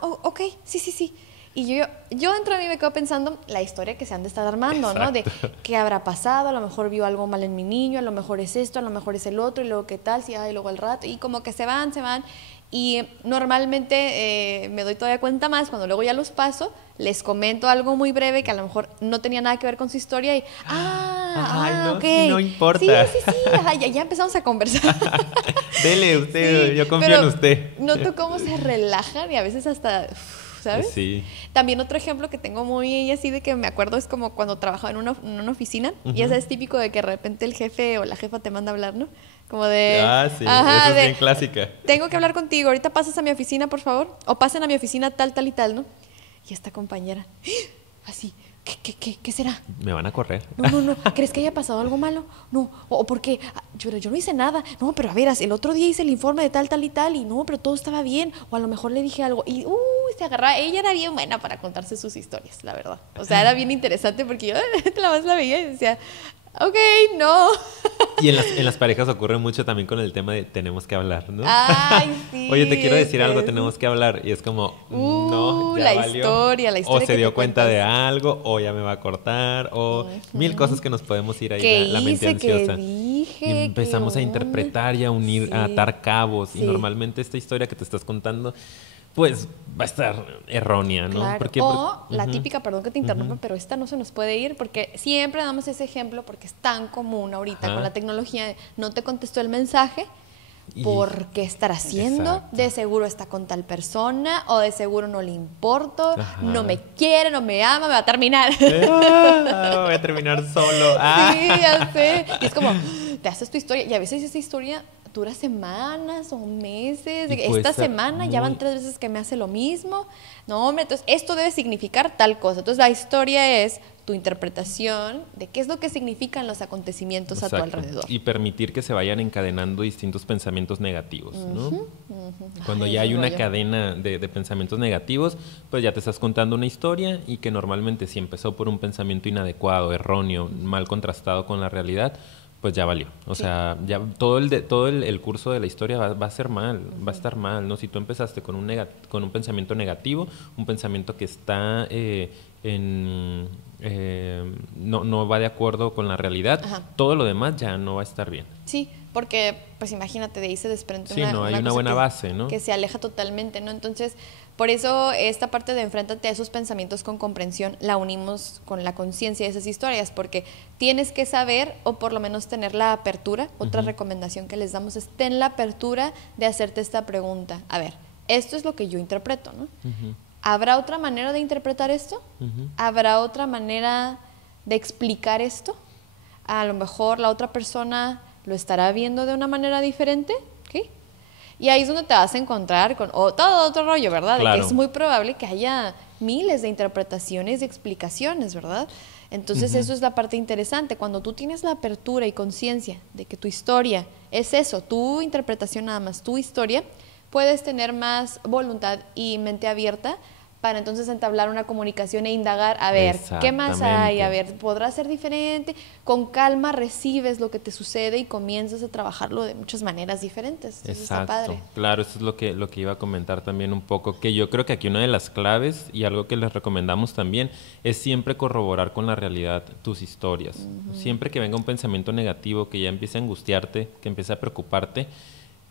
ok, sí. Y yo dentro de mí me quedo pensando la historia que se han de estar armando, Exacto. ¿no? De qué habrá pasado, a lo mejor vio algo mal en mi niño, a lo mejor es esto, a lo mejor es el otro, y luego qué tal, y luego al rato, y como que se van. Y normalmente me doy todavía cuenta más cuando luego ya los paso, les comento algo muy breve que a lo mejor no tenía nada que ver con su historia y, no, ok. No importa. Sí, ya empezamos a conversar. Dele usted, Sí, yo confío en usted. Noto cómo se relajan y a veces hasta, ¿sabes? Sí. También otro ejemplo que tengo muy así de que me acuerdo es como cuando trabajaba en una oficina, y ya sabes, típico de que de repente el jefe o la jefa te manda a hablar, ¿no? Como de... Sí, eso es bien clásica. Tengo que hablar contigo, ahorita pasas a mi oficina, por favor, o pasen a mi oficina tal y tal, ¿no? Y esta compañera, así, ¿qué será? Me van a correr. No, ¿crees que haya pasado algo malo? No, o porque yo no hice nada. No, pero a ver, el otro día hice el informe de tal y tal, y no, pero todo estaba bien, o a lo mejor le dije algo, y se agarraba. Ella era bien buena para contarse sus historias, la verdad. O sea, era bien interesante porque yo la veía y decía, ok, no. Y en las parejas ocurre mucho también con el tema de tenemos que hablar, ¿no? Ay, sí. Oye, te quiero decir algo, tenemos que hablar. Y es como, no, ya la valió. historia O se que dio te cuenta cuentas. de algo, o ya me va a cortar, o mil cosas que nos podemos ir ahí la mente hice? ansiosa. ¿Qué dije? Y empezamos ¿Qué a onda? interpretar y a unir, Sí. a atar cabos. Sí. Y normalmente esta historia que te estás contando, pues va a estar errónea, ¿no? Claro. Porque, La típica, perdón que te interrumpa, pero esta no se nos puede ir porque siempre damos ese ejemplo porque es tan común ahorita con la tecnología. No te contestó el mensaje, ¿por qué estar haciendo? Exacto. De seguro está con tal persona, o de seguro no le importo, no me quiere, no me ama, me va a terminar. voy a terminar solo. Sí, ya sé. Y es como, te haces tu historia y a veces esa historia dura semanas o meses. Esta semana ya van 3 veces que me hace lo mismo. No, hombre, entonces esto debe significar tal cosa. Entonces la historia es tu interpretación de qué es lo que significan los acontecimientos Exacto. a tu alrededor. Y permitir que se vayan encadenando distintos pensamientos negativos, ¿no? Cuando ya hay una cadena de pensamientos negativos, pues ya te estás contando una historia y que normalmente si empezó por un pensamiento inadecuado, erróneo, mal contrastado con la realidad, pues ya valió. O sea, ya todo el curso de la historia va a ser mal, va a estar mal, ¿no? Si tú empezaste con un pensamiento negativo, un pensamiento que está no va de acuerdo con la realidad, todo lo demás ya no va a estar bien. Sí, porque pues imagínate, de ahí se desprende hay una buena base, ¿no? Que se aleja totalmente, ¿no? Entonces, por eso esta parte de enfréntate a esos pensamientos con comprensión la unimos con la conciencia de esas historias, porque tienes que saber, o por lo menos tener la apertura. Otra recomendación que les damos es ten la apertura de hacerte esta pregunta. A ver, esto es lo que yo interpreto, ¿no? ¿Habrá otra manera de interpretar esto? ¿Habrá otra manera de explicar esto? A lo mejor la otra persona lo estará viendo de una manera diferente, ¿ok? Y ahí es donde te vas a encontrar con todo otro rollo, ¿verdad? Claro. De que es muy probable que haya miles de interpretaciones y explicaciones, ¿verdad? Entonces eso es la parte interesante. Cuando tú tienes la apertura y conciencia de que tu historia es eso, tu interpretación nada más, tu historia, puedes tener más voluntad y mente abierta para entonces entablar una comunicación e indagar, a ver, ¿qué más hay? A ver, ¿podrá ser diferente? Con calma recibes lo que te sucede y comienzas a trabajarlo de muchas maneras diferentes. Eso está padre. Claro, eso es lo que iba a comentar también un poco, que yo creo que aquí una de las claves y algo que les recomendamos también es siempre corroborar con la realidad tus historias. Siempre que venga un pensamiento negativo, que ya empiece a angustiarte, que empiece a preocuparte,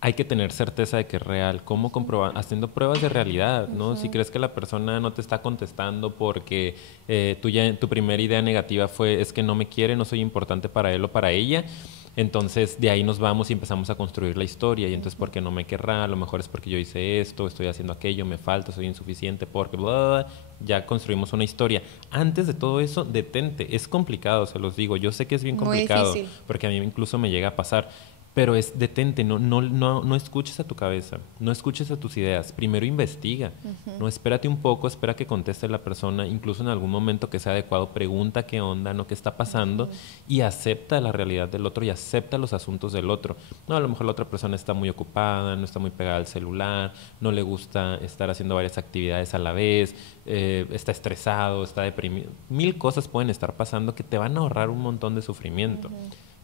hay que tener certeza de que es real. ¿Cómo comprobar? Haciendo pruebas de realidad, ¿no? Si crees que la persona no te está contestando porque tu primera idea negativa fue es que no me quiere, no soy importante para él o para ella, entonces de ahí nos vamos y empezamos a construir la historia. Y entonces, ¿por qué no me querrá? A lo mejor es porque yo hice esto, estoy haciendo aquello, me falta, soy insuficiente, porque bla, bla, bla. Ya construimos una historia. Antes de todo eso, detente. Es complicado, se los digo. Yo sé que es bien complicado. Muy difícil. Porque a mí incluso me llega a pasar. Pero es detente, no escuches a tu cabeza, no escuches a tus ideas, primero investiga, no espérate un poco, espera que conteste la persona, incluso en algún momento que sea adecuado, pregunta qué onda, no qué está pasando y acepta la realidad del otro y acepta los asuntos del otro. No, a lo mejor la otra persona está muy ocupada, no está muy pegada al celular, no le gusta estar haciendo varias actividades a la vez, está estresado, está deprimido, 1000 cosas pueden estar pasando que te van a ahorrar un montón de sufrimiento.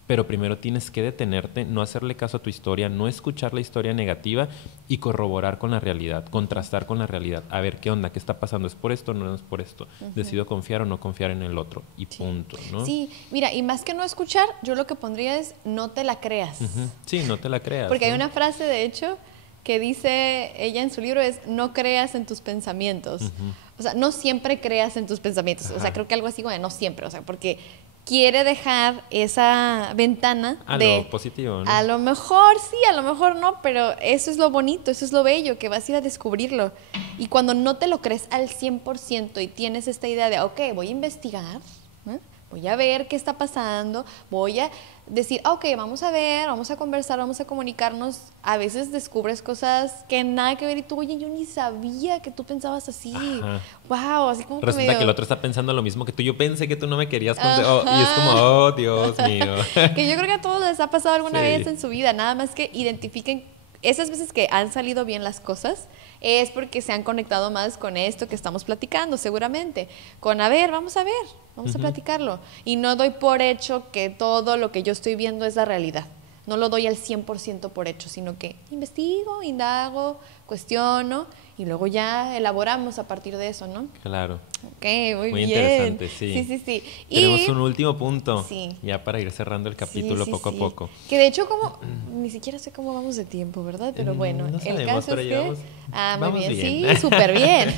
Pero primero tienes que detenerte, no hacerle caso a tu historia, no escuchar la historia negativa y corroborar con la realidad, contrastar con la realidad. A ver, ¿qué onda? ¿Qué está pasando? ¿Es por esto o no es por esto? Decido confiar o no confiar en el otro y punto, ¿no? Sí, mira, y más que no escuchar, yo lo que pondría es no te la creas. Sí, no te la creas. Porque hay una frase, de hecho, que dice ella en su libro es no creas en tus pensamientos. O sea, no siempre creas en tus pensamientos. O sea, creo que algo así como no siempre, o sea, porque quiere dejar esa ventana a de lo positivo, ¿no? A lo mejor sí, a lo mejor no, pero eso es lo bonito, eso es lo bello, que vas a ir a descubrirlo. Y cuando no te lo crees al 100% y tienes esta idea de, ok, voy a investigar, ¿eh? Voy a ver qué está pasando, voy a decir, ok, vamos a ver, vamos a conversar, vamos a comunicarnos. A veces descubres cosas que nada que ver y tú, oye, yo ni sabía que tú pensabas así. Wow, así como resulta que el otro está pensando lo mismo que tú. Yo pensé que tú no me querías y es como, oh, Dios mío. Que yo creo que a todos les ha pasado alguna vez en su vida, nada más que identifiquen esas veces que han salido bien las cosas es porque se han conectado más con esto que estamos platicando, seguramente. Con, a ver, vamos a platicarlo. Y no doy por hecho que todo lo que yo estoy viendo es la realidad. No lo doy al 100% por hecho, sino que investigo, indago, cuestiono y luego ya elaboramos a partir de eso, ¿no? Claro. Ok, muy bien. Interesante, sí. Sí. Tenemos un último punto, sí, ya para ir cerrando el capítulo poco a poco. Que de hecho ni siquiera sé cómo vamos de tiempo, ¿verdad? Pero bueno, no sabemos, el caso pero es llevamos, muy bien. Sí, súper bien.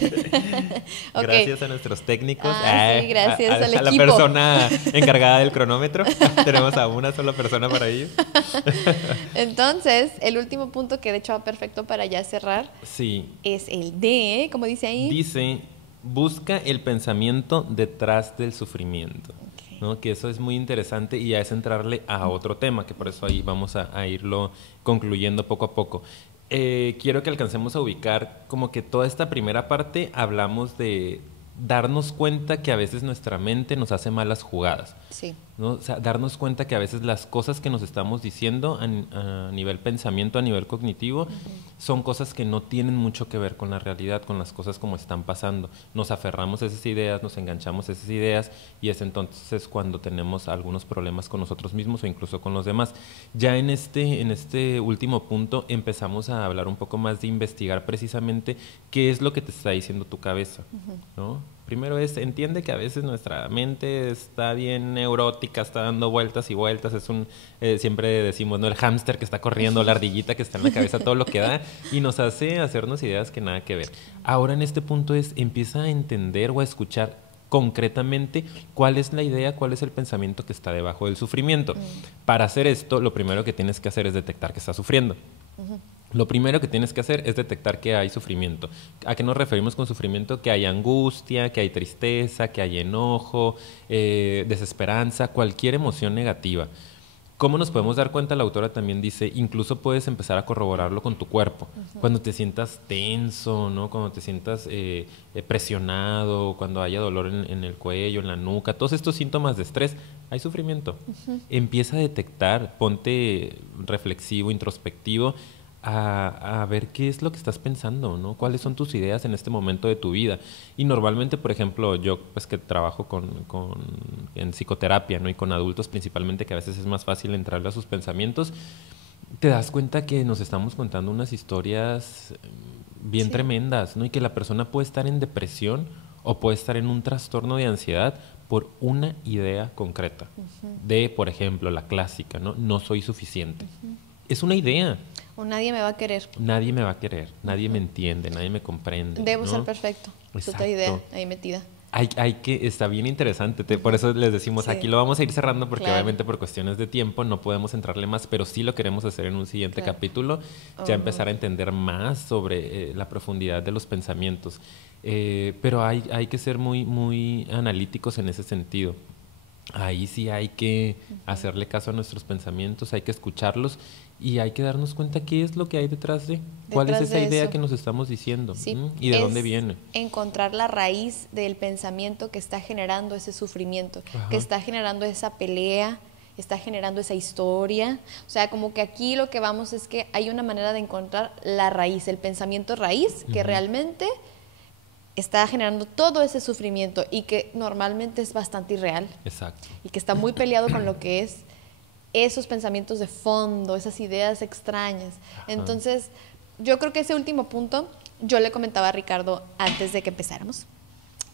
Okay. Gracias a nuestros técnicos. Sí, gracias al equipo. A la persona encargada del cronómetro. Tenemos a una sola persona para ello. Entonces, el último punto que de hecho va perfecto para ya cerrar es el D, como dice ahí. Dice, busca el pensamiento detrás del sufrimiento. ¿No? Que eso es muy interesante y ya es entrarle a otro tema, que por eso ahí vamos a irlo concluyendo poco a poco. Quiero que alcancemos a ubicar como que toda esta primera parte hablamos de darnos cuenta que a veces nuestra mente nos hace malas jugadas. Sí. ¿No? O sea, darnos cuenta que a veces las cosas que nos estamos diciendo a nivel pensamiento, a nivel cognitivo, son cosas que no tienen mucho que ver con la realidad, con las cosas como están pasando. Nos aferramos a esas ideas, nos enganchamos a esas ideas y es entonces cuando tenemos algunos problemas con nosotros mismos o incluso con los demás. Ya en este último punto empezamos a hablar un poco más de investigar precisamente qué es lo que te está diciendo tu cabeza, ¿no? Primero entiende que a veces nuestra mente está bien neurótica, está dando vueltas y vueltas, siempre decimos, ¿no? El hámster que está corriendo, la ardillita que está en la cabeza, todo lo que da, y nos hace hacernos ideas que nada que ver. Ahora en este punto empieza a entender o a escuchar concretamente cuál es la idea, cuál es el pensamiento que está debajo del sufrimiento. Para hacer esto, lo primero que tienes que hacer es detectar que estás sufriendo. Lo primero que tienes que hacer es detectar que hay sufrimiento. ¿A qué nos referimos con sufrimiento? Que hay angustia, que hay tristeza, que hay enojo, desesperanza, cualquier emoción negativa. ¿Cómo nos podemos dar cuenta? La autora también dice, incluso puedes empezar a corroborarlo con tu cuerpo. Cuando te sientas tenso, ¿no? Cuando te sientas presionado, cuando haya dolor en el cuello, en la nuca, todos estos síntomas de estrés, hay sufrimiento. Empieza a detectar, ponte reflexivo, introspectivo. a ver qué es lo que estás pensando, ¿no? ¿Cuáles son tus ideas en este momento de tu vida? Y normalmente, por ejemplo, yo pues que trabajo en psicoterapia, ¿no? Y con adultos principalmente, que a veces es más fácil entrarle a sus pensamientos, te das cuenta que nos estamos contando unas historias bien tremendas, ¿no? Y que la persona puede estar en depresión o puede estar en un trastorno de ansiedad por una idea concreta. De, por ejemplo, la clásica, ¿no? No soy suficiente. Es una idea. O nadie me va a querer. Nadie me va a querer, nadie me entiende, nadie me comprende. Debo ¿no? ser perfecto. Es otra idea ahí metida. Está bien interesante, por eso les decimos, aquí lo vamos a ir cerrando porque obviamente por cuestiones de tiempo no podemos entrarle más, pero sí lo queremos hacer en un siguiente capítulo, ya empezar a entender más sobre la profundidad de los pensamientos. Pero hay que ser muy, muy analíticos en ese sentido. Ahí sí hay que hacerle caso a nuestros pensamientos, hay que escucharlos y hay que darnos cuenta qué es lo que hay detrás de cuál es esa idea que nos estamos diciendo y de dónde viene. Encontrar la raíz del pensamiento que está generando ese sufrimiento, que está generando esa pelea, está generando esa historia. O sea, como que aquí lo que vamos es que hay una manera de encontrar la raíz, el pensamiento raíz, que realmente está generando todo ese sufrimiento y que normalmente es bastante irreal. Exacto. Y que está muy peleado con lo que es esos pensamientos de fondo, esas ideas extrañas. Entonces, yo creo que ese último punto, yo le comentaba a Ricardo antes de que empezáramos,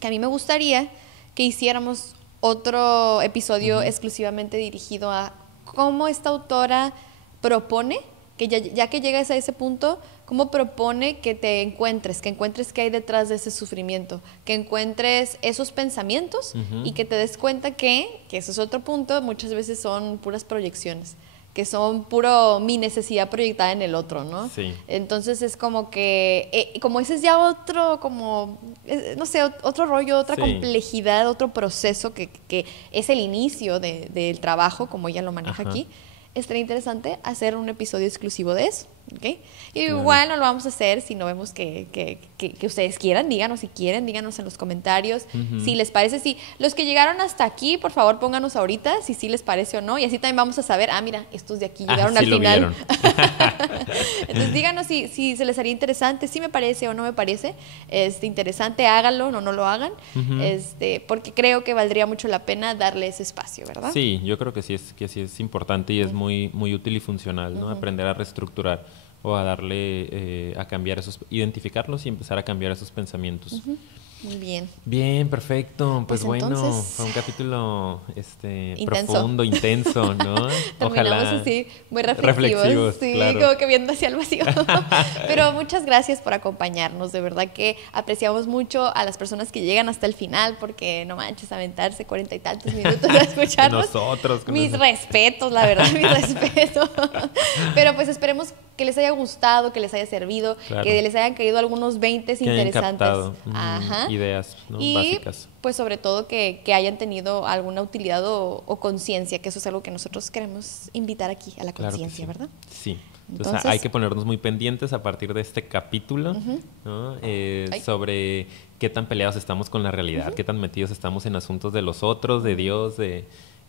que a mí me gustaría que hiciéramos otro episodio exclusivamente dirigido a cómo esta autora propone, que ya que llegas a ese punto, cómo propone que te encuentres, qué hay detrás de ese sufrimiento, que encuentres esos pensamientos y que te des cuenta que ese es otro punto, muchas veces son puras proyecciones, que son puro mi necesidad proyectada en el otro, ¿no? Sí. Entonces es como que, como ese es ya otro, como, no sé, otro rollo, otra complejidad, otro proceso que es el inicio del trabajo, como ella lo maneja aquí. Estaría interesante hacer un episodio exclusivo de eso, ¿ok? Y igual no lo vamos a hacer si no vemos que ustedes quieran, díganos si quieren, díganos en los comentarios si les parece, si los que llegaron hasta aquí, por favor pónganos ahorita si sí les parece o no, y así también vamos a saber, mira, estos de aquí llegaron al final. Entonces díganos si se les haría interesante, si me parece o no me parece interesante, háganlo, no lo hagan, porque creo que valdría mucho la pena darle ese espacio, ¿verdad? Sí, yo creo que sí es importante y es muy, muy útil y funcional, ¿no? Aprender a reestructurar o a darle, a cambiar identificarlos y empezar a cambiar esos pensamientos. Muy bien. Bien, perfecto. Pues bueno, entonces, fue un capítulo profundo, intenso, ¿no? Ojalá así, muy reflexivos, sí, claro. Como que viendo hacia el vacío. Pero muchas gracias por acompañarnos, de verdad que apreciamos mucho a las personas que llegan hasta el final, porque no manches, aventarse 40 y tantos minutos a escucharnos. Mis respetos, la verdad, mis respetos. Pero pues esperemos que les haya gustado, que les haya servido, que les hayan caído algunos 20 interesantes. Ideas, ¿no? Y básicas. Pues sobre todo que hayan tenido alguna utilidad o conciencia, que eso es algo que nosotros queremos invitar aquí a la conciencia, ¿verdad? Sí. Entonces hay que ponernos muy pendientes a partir de este capítulo, ¿no? Sobre qué tan peleados estamos con la realidad, qué tan metidos estamos en asuntos de los otros, de Dios,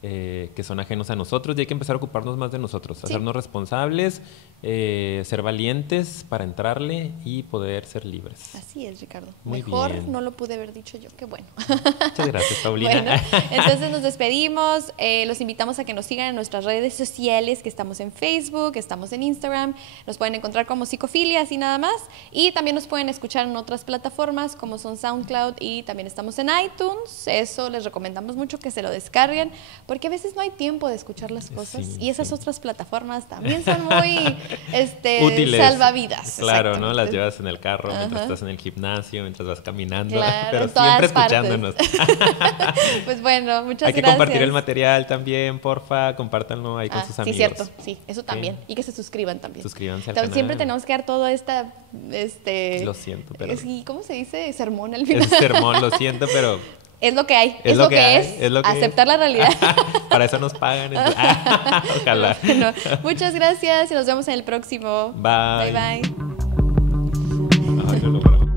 que son ajenos a nosotros, y hay que empezar a ocuparnos más de nosotros, hacernos responsables, ser valientes para entrarle y poder ser libres. Así es, Ricardo. Muy Mejor bien. no lo pude haber dicho yo, qué bueno. Muchas gracias, Paulina. Bueno, entonces nos despedimos, los invitamos a que nos sigan en nuestras redes sociales, que estamos en Facebook, estamos en Instagram, nos pueden encontrar como Psicofilia, así nada más, y también nos pueden escuchar en otras plataformas como son SoundCloud, y también estamos en iTunes. Eso les recomendamos mucho que se lo descarguen, porque a veces no hay tiempo de escuchar las cosas, y esas otras plataformas también son muy útiles, salvavidas. Claro, ¿no? Las llevas en el carro, mientras estás en el gimnasio, mientras vas caminando, claro, pero siempre escuchándonos. Pues bueno, muchas gracias. Hay que compartir el material también, porfa, compártanlo ahí con sus amigos. Sí, cierto, sí, eso también. Y que se suscriban también. Suscríbanse al canal. Siempre tenemos que dar todo esta, Lo siento, pero... ¿cómo se dice? Sermón al final. Es sermón, lo siento, pero... Es lo que hay, es lo que es aceptar la realidad. Para eso nos pagan. Ojalá. Bueno, muchas gracias y nos vemos en el próximo. Bye. Bye, bye. Ay, no lo grabo.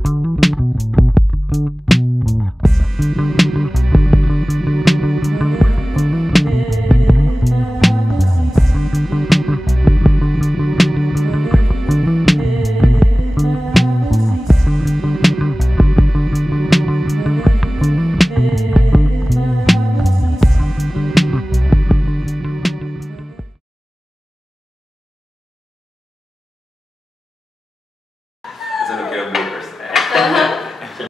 Solo quiero bloopers.